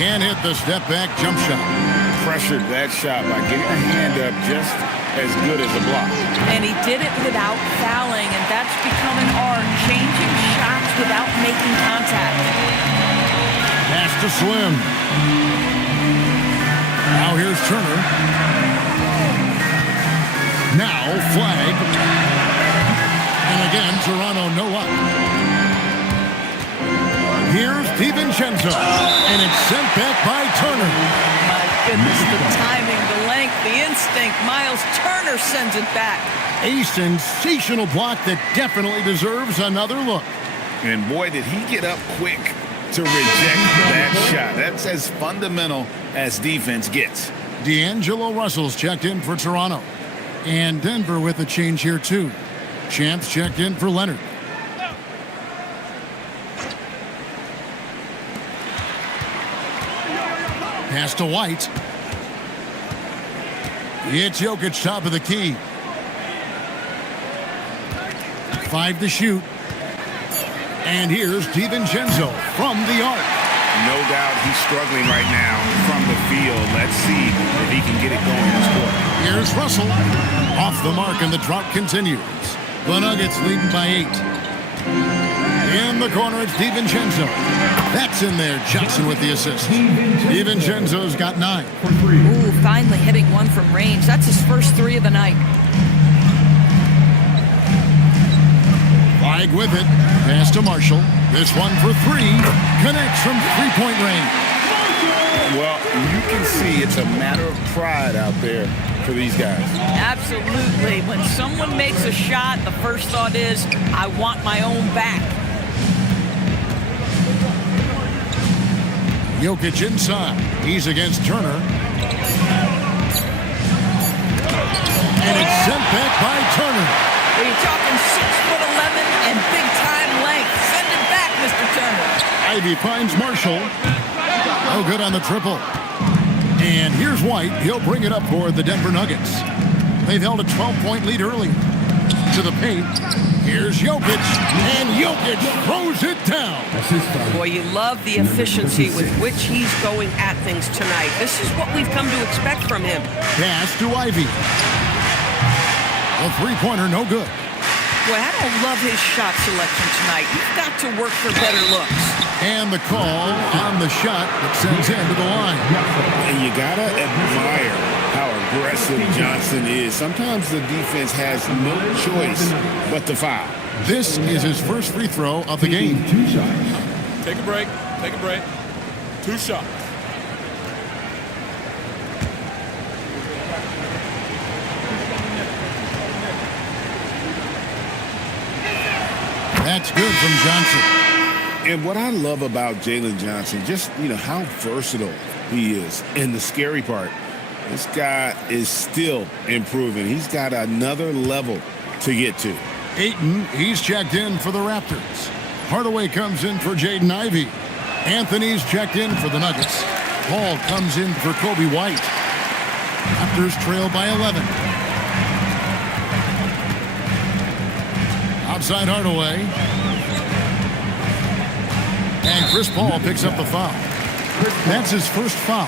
Can't hit the step-back jump shot. Pressured that shot by getting a hand up just as good as a block. And he did it without fouling, and that's become an art, changing shots without making contact. Pass to Slim. Now here's Turner. Now flag. And again, Toronto no up. Here's DiVincenzo. And it's sent back by Turner. My goodness, the timing, the length, the instinct. Miles Turner sends it back. A sensational block that definitely deserves another look. And boy, did he get up quick to reject that shot. That's as fundamental as defense gets. D'Angelo Russell's checked in for Toronto. And Denver with a change here too. Champs checked in for Leonard. Pass to White. It's Jokic, top of the key. 5 to shoot. And here's DiVincenzo from the arc. No doubt he's struggling right now from the field. Let's see if he can get it going this quarter. Here's Russell. Off the mark, and the drought continues. The Nuggets leading by 8. In the corner, it's DiVincenzo. That's in there. Johnson with the assist. DiVincenzo's got 9. Ooh, finally hitting one from range. That's his first 3 of the night. Flag with it. Pass to Marshall. This one for 3. Connects from three-point range. Well, you can see it's a matter of pride out there for these guys. Absolutely. When someone makes a shot, the first thought is, I want my own back. Jokic inside. He's against Turner. And it's sent back by Turner. You're talking 6'11" and big-time length. Send it back, Mr. Turner. Ivy finds Marshall. Oh, good on the triple. And here's White. He'll bring it up for the Denver Nuggets. They've held a 12-point lead early. To the paint. Here's Jokic. And Jokic throws it down. Boy, you love the efficiency with which he's going at things tonight. This is what we've come to expect from him. Pass to Ivy. The three-pointer, no good. Boy, I don't love his shot selection tonight. You've got to work for better looks. And the call on the shot that sends him to the line. And you gotta admire how aggressive Johnson is. Sometimes the defense has no choice but to foul. This is his first free throw of the game. 2 shots. Take a break. Take a break. 2 shots. That's good from Johnson. And what I love about Jalen Johnson, just, how versatile he is. And the scary part, this guy is still improving. He's got another level to get to. Ayton, he's checked in for the Raptors. Hardaway comes in for Jaden Ivey. Anthony's checked in for the Nuggets. Paul comes in for Kobe White. Raptors trail by 11. Outside Hardaway. And Chris Paul picks up the foul. That's his first foul.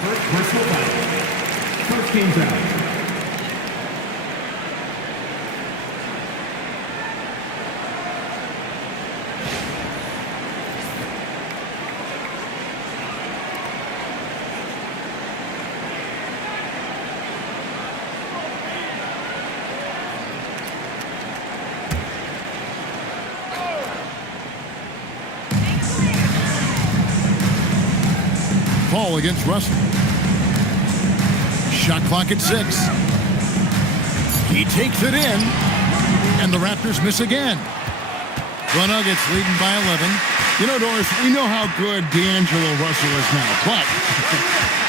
First team foul. Paul against Russell. Shot clock at 6. He takes it in, and the Raptors miss again. The Nuggets leading by 11. You know, Doris, we know how good D'Angelo Russell is now, but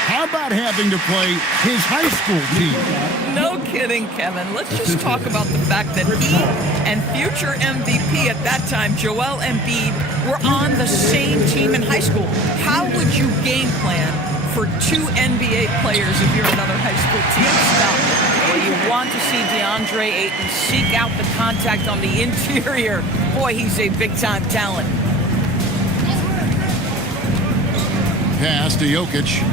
how about having to play his high school team? No kidding, Kevin. Let's just talk about the fact that he and future MVP at that time, Joel Embiid, were on the same team in high school. How would you game plan for two NBA players if you're another high school team? Well, you want to see DeAndre Ayton seek out the contact on the interior. Boy, he's a big-time talent. Pass to Jokic.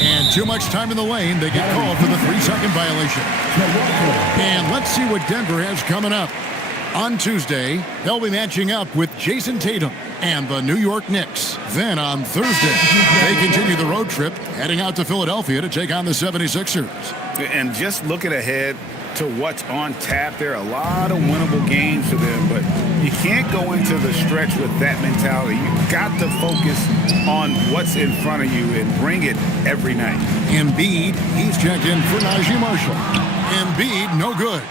And too much time in the lane. They get called for the 3-second violation. And let's see what Denver has coming up. On Tuesday, they'll be matching up with Jason Tatum and the New York Knicks. Then on Thursday, they continue the road trip, heading out to Philadelphia to take on the 76ers. And just looking ahead to what's on tap, there are a lot of winnable games for them, but you can't go into the stretch with that mentality. You've got to focus on what's in front of you and bring it every night. Embiid, he's checked in for Najee Marshall. Embiid, no good.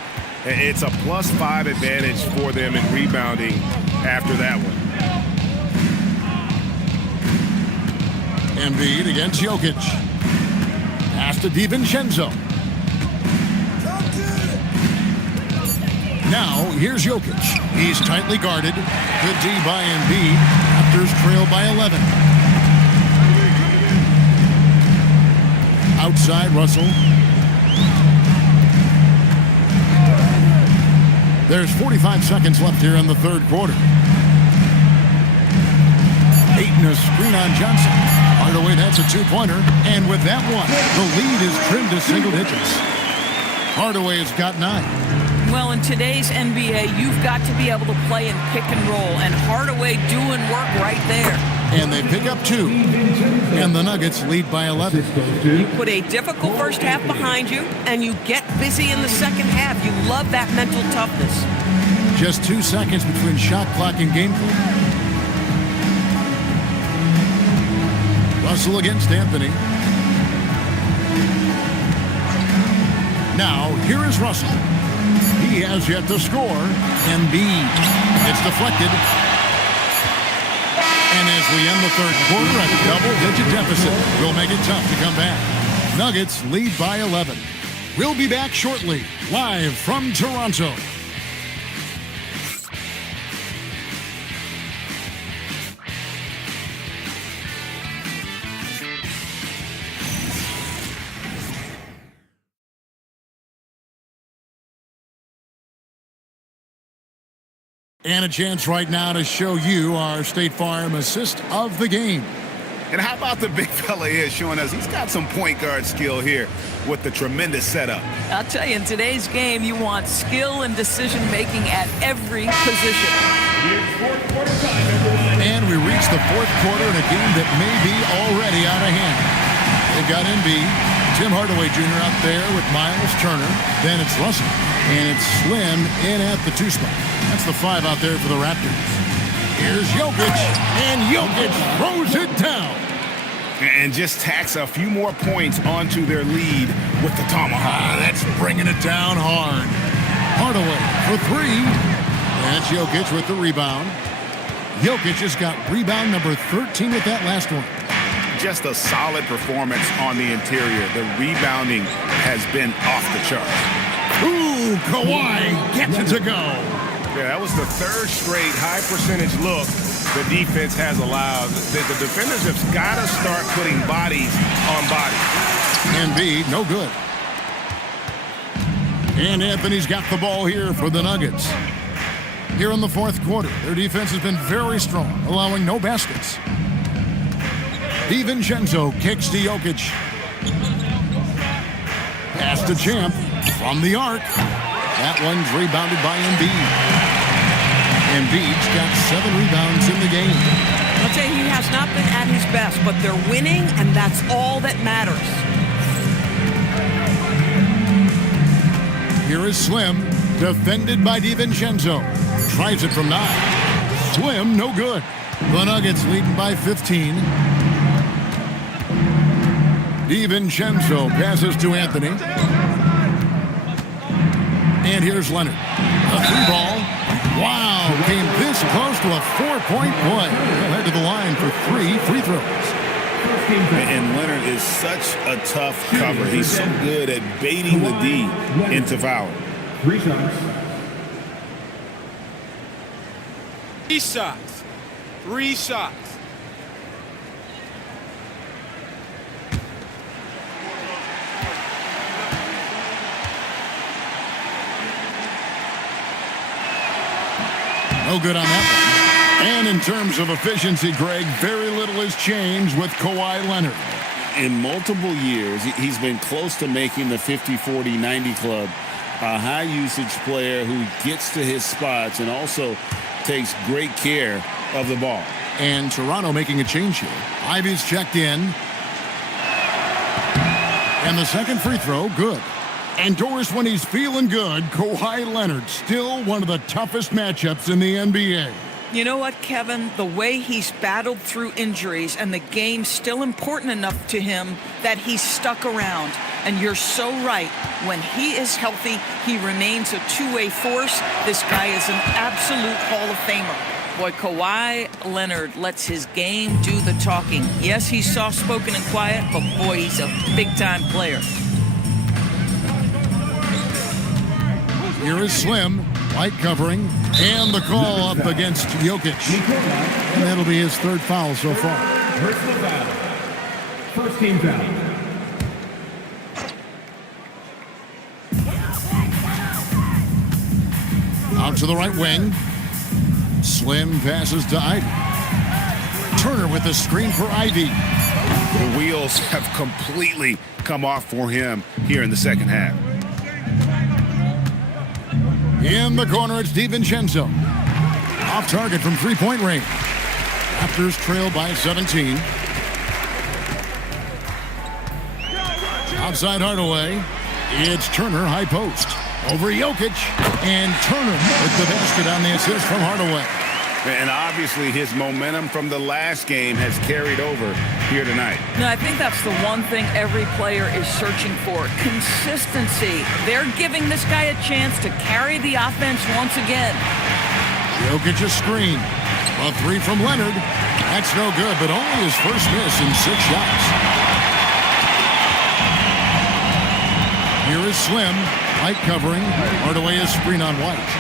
It's a +5 advantage for them in rebounding after that one. Embiid against Jokic. Pass to DiVincenzo. Now, here's Jokic. He's tightly guarded. Good D by Embiid. Raptors trail by 11. Outside, Russell. There's 45 seconds left here in the third quarter. Ayton a screen on Johnson. Hardaway, that's a 2-pointer. And with that one, the lead is trimmed to single digits. Hardaway has got 9. Well, in today's NBA, you've got to be able to play in pick and roll, and Hardaway doing work right there. And they pick up 2. And the Nuggets lead by 11. You put a difficult first half behind you, and you get busy in the second half. You love that mental toughness. Just 2 seconds between shot clock and game clock. Russell against Anthony. Now, here is Russell. He has yet to score. Embiid. It's deflected. And as we end the third quarter, a double-digit deficit will make it tough to come back. Nuggets lead by 11. We'll be back shortly, live from Toronto. And a chance right now to show you our State Farm assist of the game. And how about the big fella here showing us he's got some point guard skill here with the tremendous setup. I'll tell you, in today's game, you want skill and decision-making at every position. And we reach the fourth quarter in a game that may be already out of hand. They've got Embiid, Tim Hardaway Jr. out there with Miles Turner. Then it's Russell. And it's Slim in at the 2 spot. That's the 5 out there for the Raptors. Here's Jokic, and Jokic throws it down. And just tacks a few more points onto their lead with the tomahawk. That's bringing it down hard. Hardaway for 3. That's Jokic with the rebound. Jokic just got rebound number 13 with that last one. Just a solid performance on the interior. The rebounding has been off the charts. Ooh, Kawhi gets it to go. Yeah, that was the 3rd straight high percentage look the defense has allowed. The defenders have got to start putting bodies on bodies. Embiid, no good. And Anthony's got the ball here for the Nuggets. Here in the fourth quarter, their defense has been very strong, allowing no baskets. DiVincenzo kicks to Jokic. Pass to Champ from the arc. That one's rebounded by Embiid. Embiid's got 7 rebounds in the game. I'll tell you, he has not been at his best, but they're winning, and that's all that matters. Here is Slim, defended by DiVincenzo. Tries it from 9. Slim, no good. The Nuggets leading by 15. DiVincenzo passes to Anthony. And here's Leonard. A 3-ball. Wow, came this close to a 4-point play. He'll head to the line for 3 free throws. And Leonard is such a tough cover. He's so good at baiting the D into fouling. 3 shots. 3 shots. 3 shots. No good on that one. And in terms of efficiency, Greg, very little has changed with Kawhi Leonard. In multiple years, he's been close to making the 50-40-90 club. A high-usage player who gets to his spots and also takes great care of the ball. And Toronto making a change here. Ivy's checked in. And the second free throw, good. And Doris, when he's feeling good, Kawhi Leonard, still one of the toughest matchups in the NBA. You know what, Kevin? The way he's battled through injuries and the game's still important enough to him that he's stuck around. And you're so right. When he is healthy, he remains a two-way force. This guy is an absolute Hall of Famer. Boy, Kawhi Leonard lets his game do the talking. Yes, he's soft-spoken and quiet, but boy, he's a big-time player. Here is Slim, light covering, and the call up against Jokic. And that'll be his 3rd foul so far. Personal foul. First team foul. Out to the right wing. Slim passes to Ivy. Turner with the screen for Ivy. The wheels have completely come off for him here in the second half. In the corner, it's DiVincenzo. Off target from 3-point range. Raptors trail by 17. Outside Hardaway. It's Turner, high post. Over Jokic. And Turner with the basket on the assist from Hardaway. And obviously his momentum from the last game has carried over here tonight. No, I think that's the one thing every player is searching for. Consistency. They're giving this guy a chance to carry the offense once again. Jokic a screen. A 3 from Leonard. That's no good, but only his first miss in 6 shots. Here is Slim. Light covering. Hardaway is screen on White.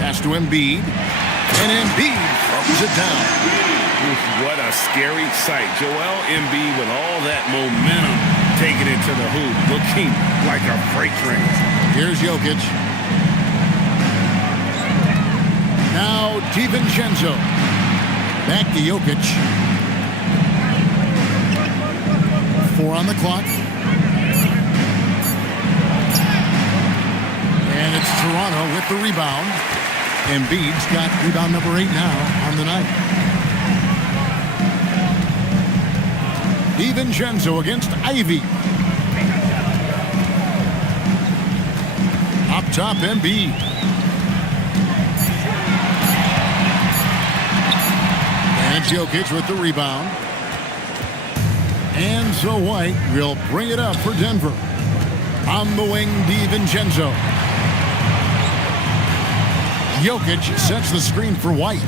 Pass to Embiid. And Embiid throws it down. What a scary sight. Joel Embiid with all that momentum taking it to the hoop, looking like a freight train. Here's Jokic. Now DiVincenzo. Back to Jokic. 4 on the clock. And it's Toronto with the rebound. Embiid's got rebound number 8 now on the night. DiVincenzo against Ivy. Up top, Embiid. And Jokic with the rebound. And so White will bring it up for Denver. On the wing, DiVincenzo. Jokic sets the screen for White.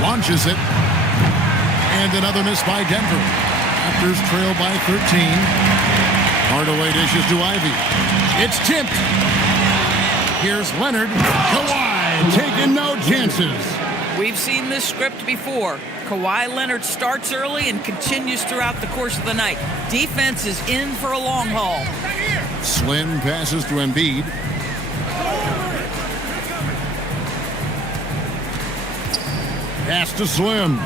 Launches it. And another miss by Denver. Raptors trail by 13. Hardaway dishes to Ivy. It's tipped. Here's Leonard. Kawhi taking no chances. We've seen this script before. Kawhi Leonard starts early and continues throughout the course of the night. Defense is in for a long haul. Slim passes to Embiid. Pass to Slim.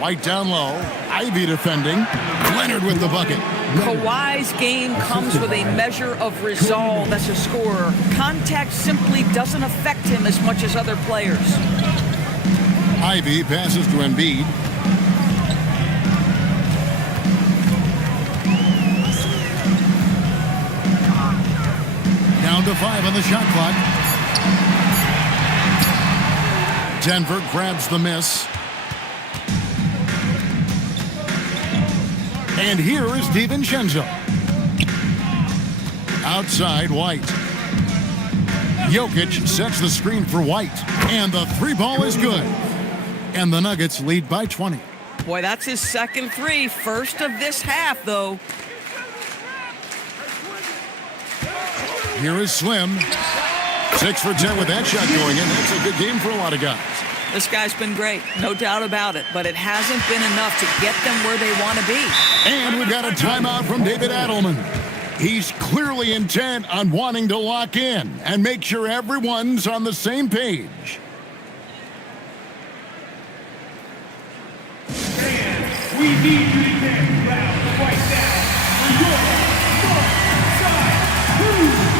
White down low. Ivy defending. Leonard with the bucket. Kawhi's game comes with a measure of resolve as a scorer. Contact simply doesn't affect him as much as other players. Ivy passes to Embiid. Down to 5 on the shot clock. Denver grabs the miss. And here is DiVincenzo. Outside, White. Jokic sets the screen for White. And the three ball is good. And the Nuggets lead by 20. Boy, that's his second three. First of this half, though. Here is Slim. 6 for 10 with that shot going in. That's a good game for a lot of guys. This guy's been great, no doubt about it, but it hasn't been enough to get them where they want to be. And we've got a timeout from David Adelman. He's clearly intent on wanting to lock in and make sure everyone's on the same page. We need you to get round right now. New York, side 2.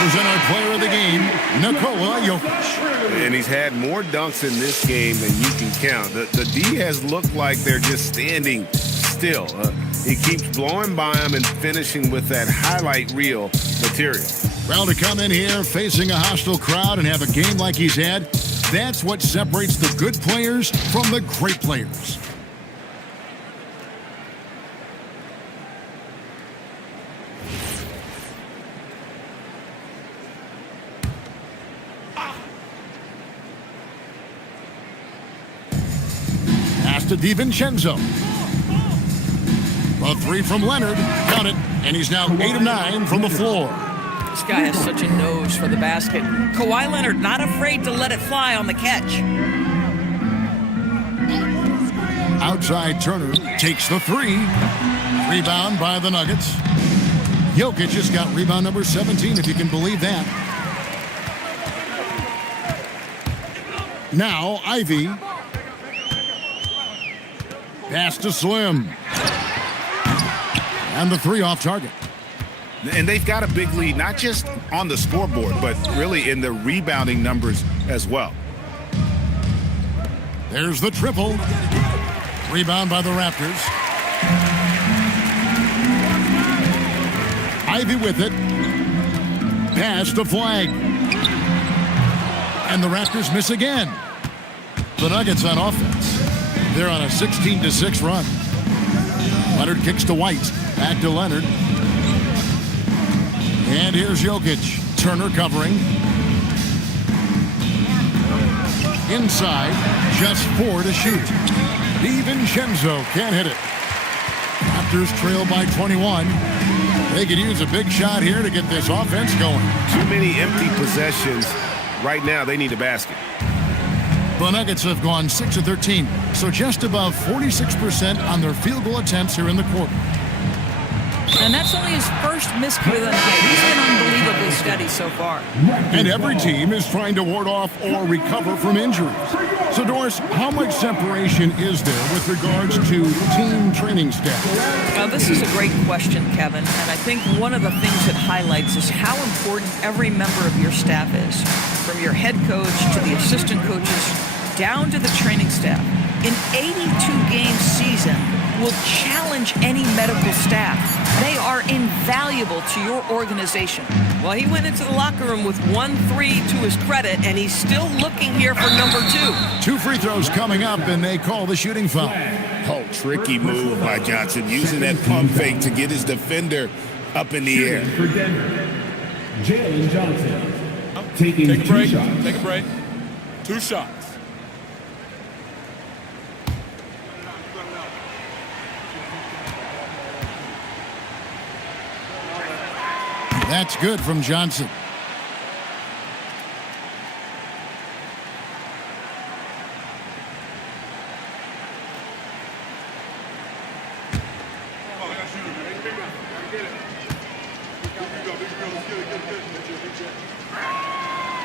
Present our player of the game, Nikola Jokic. And he's had more dunks in this game than you can count. The D has looked like they're just standing still. He keeps blowing by him and finishing with that highlight reel material. Well, to come in here facing a hostile crowd and have a game like he's had, that's what separates the good players from the great players. To DiVincenzo. A 3 from Leonard. Count it. And he's now 8 of 9 from the floor. This guy has such a nose for the basket. Kawhi Leonard not afraid to let it fly on the catch. Outside Turner takes the 3. Rebound by the Nuggets. Jokic just got rebound number 17, if you can believe that. Now Ivy. Pass to Slim. And the 3 off target. And they've got a big lead, not just on the scoreboard, but really in the rebounding numbers as well. There's the triple. Rebound by the Raptors. Ivy with it. Pass to Flag. And the Raptors miss again. The Nuggets on offense. They're on a 16-6 run. Leonard kicks to White. Back to Leonard. And here's Jokic. Turner covering. Inside. Just 4 to shoot. DiVincenzo can't hit it. Raptors trail by 21. They could use a big shot here to get this offense going. Too many empty possessions. Right now, they need a basket. The Nuggets have gone 6 of 13, so just above 46% on their field goal attempts here in the quarter. And that's only his first missed field goal. He's been unbelievably steady so far. And every team is trying to ward off or recover from injuries. So, Doris, how much separation is there with regards to team training staff? Now, this is a great question, Kevin, and I think one of the things it highlights is how important every member of your staff is, from your head coach to the assistant coaches, down to the training staff. An 82-game season will challenge any medical staff. They are invaluable to your organization. Well, he went into the locker room with 1-3 to his credit, and he's still looking here for number 2. 2 free throws coming up, and they call the shooting foul. Oh, tricky move by Johnson, using that pump fake to get his defender up in the air. For Denver, Jalen Johnson. Taking Take a break. 2 shots. Take a break. 2 shots. That's good from Johnson.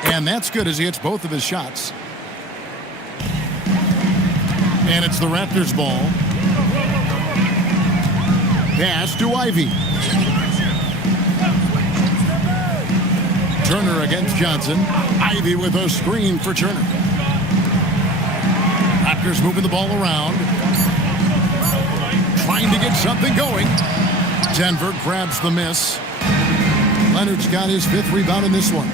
And that's good as he hits both of his shots. And it's the Raptors ball. Pass to Ivy. Turner against Johnson. Ivy with a screen for Turner. Raptors moving the ball around. Trying to get something going. Denver grabs the miss. Leonard's got his 5th rebound in this one.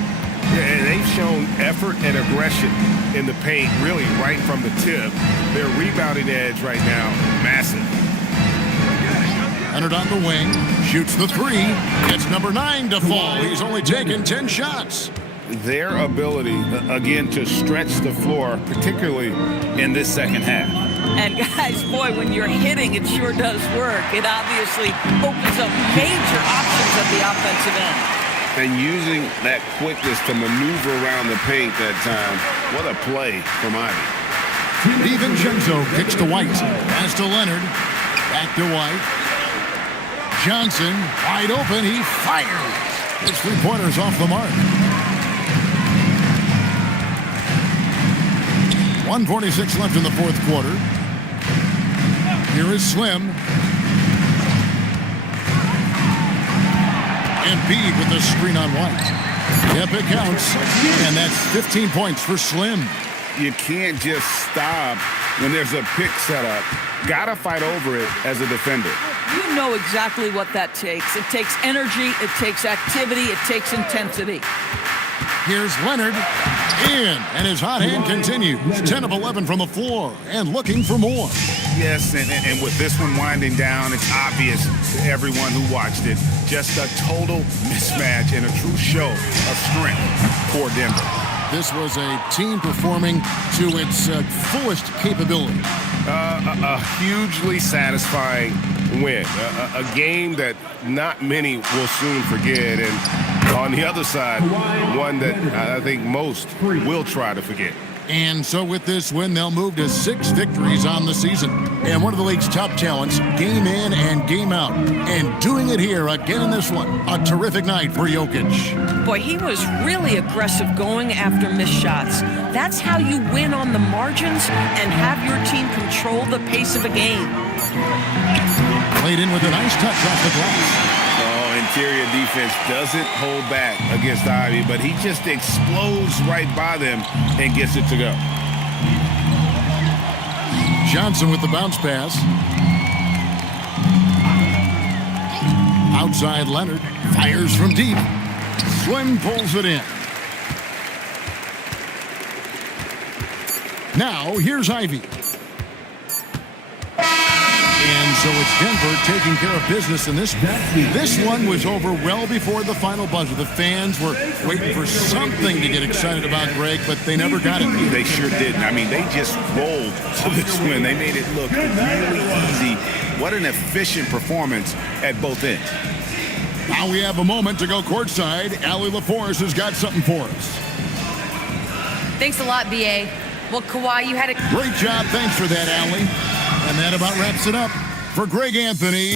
Yeah, they've shown effort and aggression in the paint, really right from the tip. Their rebounding edge right now, massive. Leonard on the wing, shoots the 3. It's number 9 to fall. He's only taken 10 shots. Their ability, again, to stretch the floor, particularly in this second half. And guys, boy, when you're hitting, it sure does work. It obviously opens up major options at the offensive end. And using that quickness to maneuver around the paint that time, what a play from Ivy. DiVincenzo kicks to White. Pass to Leonard. Back to White. Johnson, wide open. He fires. His 3-pointers off the mark. 1:46 left in the 4th quarter. Here is Slim. Embiid with the screen on White. Yep, it counts. And that's 15 points for Slim. You can't just stop when there's a pick set up. Gotta fight over it as a defender. You know exactly what that takes. It takes energy, it takes activity, it takes intensity. Here's Leonard in, and his hot hand continues. 10 of 11 from the floor, and looking for more. Yes, and with this one winding down, it's obvious to everyone who watched it. Just a total mismatch and a true show of strength for Denver. This was a team performing to its fullest capability. A hugely satisfying win. A game that not many will soon forget. And on the other side, one that I think most will try to forget. And so with this win, they'll move to 6 victories on the season. And one of the league's top talents, game in and game out. And doing it here again in this one. A terrific night for Jokic. Boy, he was really aggressive going after missed shots. That's how you win on the margins and have your team control the pace of a game. Played in with a nice touch off the glass. Interior defense doesn't hold back against Ivy, but he just explodes right by them and gets it to go. Johnson with the bounce pass. Outside Leonard. Fires from deep. Slim pulls it in. Now, here's Ivy. And so it's Denver taking care of business in this one. This one was over well before the final buzzer. The fans were waiting for something to get excited about, Greg, but they never got it. They sure didn't. I mean, they just rolled to this win. They made it look really easy. What an efficient performance at both ends. Now we have a moment to go courtside. Allie LaForce has got something for us. Thanks a lot, B.A. Well, Kawhi, you had a Great job. Thanks for that, Allie. And that about wraps it up. For Greg Anthony.